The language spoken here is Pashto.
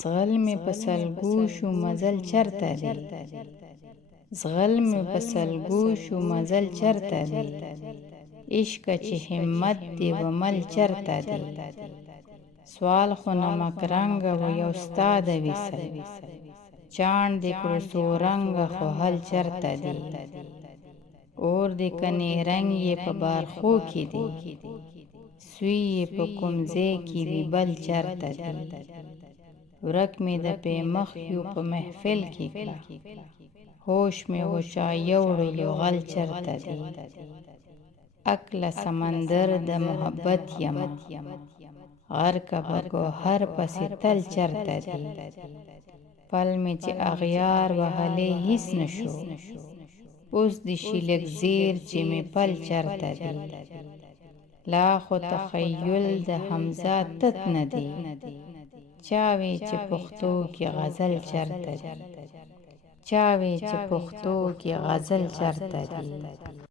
زغل مې په سلګو شو مزل چرته دی. زغل مې په سلګو شو مزل چرته دی. عشقه چې همت دی و مل چرته دی. سوال خو نمک رنګه و یو ستا د وصل. چاڼ دې کړو څو رنګه خو حل چرته دی. اور دې کنې رنګ یې په بارخو کې دی. سوی یې په کوم ځای کې وي بل چرته دی. ورک مې د پی مخ یو په محفل کې کړه. هوش مې و چا یوړلو غل چرته دی. عقله سمندر د محبت یمه. غرقه په ګوهر پسې تل چرته دی. پل مې چې اغیار وهلی هیڅ نشو. اوس دې شي لږ زیر چې مې پل چرته دی. لا خو تخیل د حمزه تت نه دی. چا وی چې پښتو کې غزل چرته دی. چا وی چې پښتو کې غزل چرته دی.